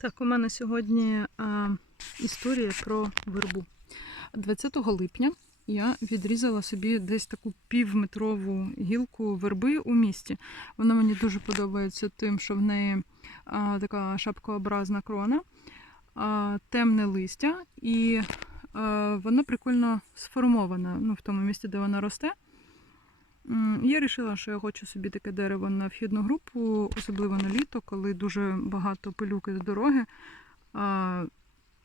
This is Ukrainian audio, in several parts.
Так, у мене сьогодні а, історія про вербу. 20 липня я відрізала собі десь таку півметрову гілку верби у місті. Вона мені дуже подобається тим, що в неї а, така шапкообразна крона, а, темне листя, і а, вона прикольно сформована ну, в тому місці, де вона росте. Я вирішила, що я хочу собі таке дерево на вхідну групу, особливо на літо, коли дуже багато пилюки з дороги. А,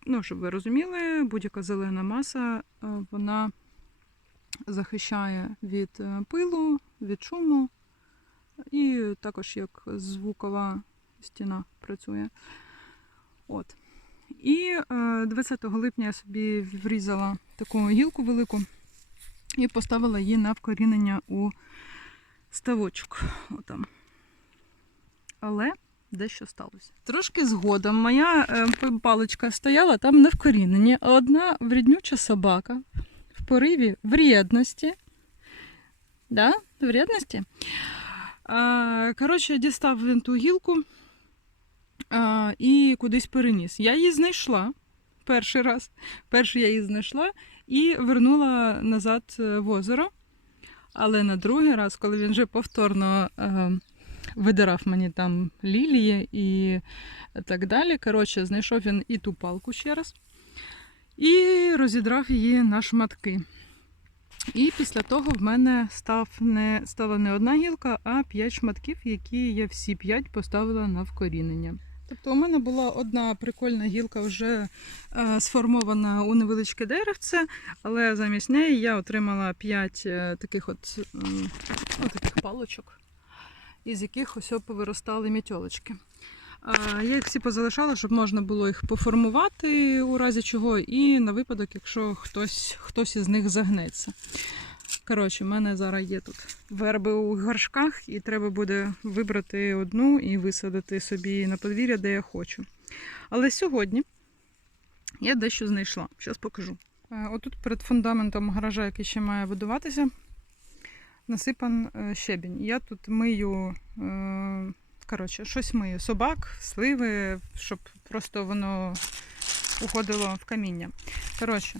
ну, щоб ви розуміли, будь-яка зелена маса вона захищає від е, пилу, від шуму, і також як звукова стіна працює. От. І е, 20 липня я собі врізала таку гілку велику і поставила її на вкорінення у ставочок. Отам. Але дещо сталося. Трошки згодом моя е, паличка стояла там на вкоріненні, а одна вріднюча собака в пориві врєдності. Да? Врєдності. А, коротше, дістав він ту гілку а, і кудись переніс. Я її знайшла перший раз. Перший я її знайшла і вернула назад е, в озеро. Але на другий раз, коли він вже повторно е, видирав мені там лілії і так далі. Коротше, знайшов він і ту палку ще раз, і розідрав її на шматки. І після того в мене став не, стала не одна гілка, а п'ять шматків, які я всі п'ять поставила на вкорінення. Тобто у мене була одна прикольна гілка вже е, сформована у невеличке деревце, але замість неї я отримала 5 е, таких от, м, ну, таких палочок, із яких ось повиростали мітьолочки. А, Я їх всі позалишала, щоб можна було їх поформувати у разі чого, і на випадок, якщо хтось, хтось із них загнеться. Коротше, в мене зараз є тут верби у горшках, і треба буде вибрати одну і висадити собі на подвір'я, де я хочу. Але сьогодні я дещо знайшла. Зараз покажу. Е, Отут перед фундаментом гаража, який ще має будуватися, насипан е, щебінь. Я тут мию, е, коротше, щось мию. Собак, сливи, щоб просто воно уходило в каміння. Коротше,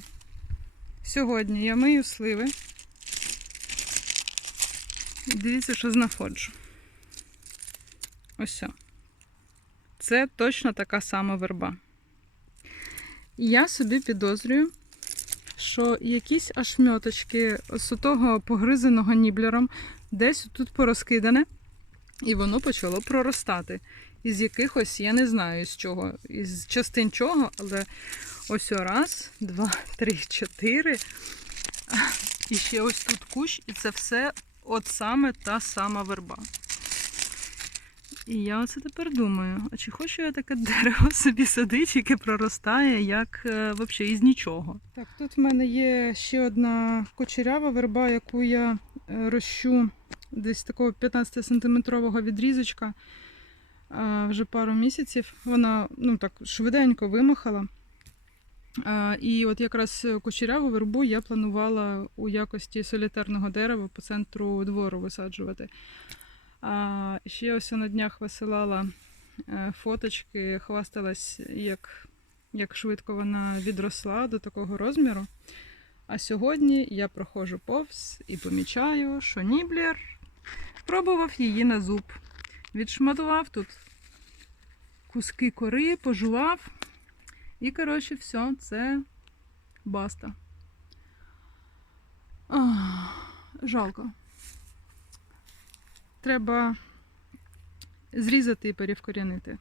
сьогодні я мию сливи. Дивіться, що знаходжу. Ось. Це точно така сама верба. Я собі підозрюю, що якісь ашмьоточки з того погризеного ніблером десь тут порозкидане, і воно почало проростати. Із якихось, я не знаю з чого, із частин чого, але ось раз, два, три, чотири. І ще ось тут кущ, і це все от саме та сама верба. І я оце тепер думаю, а чи хочу я таке дерево собі садити, яке проростає, як е, взагалі із нічого. Так, тут в мене є ще одна кучерява верба, яку я е, рощу десь такого 15-сантиметрового відрізочка е, вже пару місяців. Вона ну так швиденько вимахала. Е, І от якраз кучеряву вербу я планувала у якості солітарного дерева по центру двору висаджувати. А ще ось на днях висилала е, фоточки, хвасталась, як, як швидко вона відросла до такого розміру. А сьогодні я проходжу повз і помічаю, що Ніблер пробував її на зуб. Відшматував тут куски кори, пожував. І, коротше, все, це баста. Ах, жалко. Треба зрізати і перевкорінити.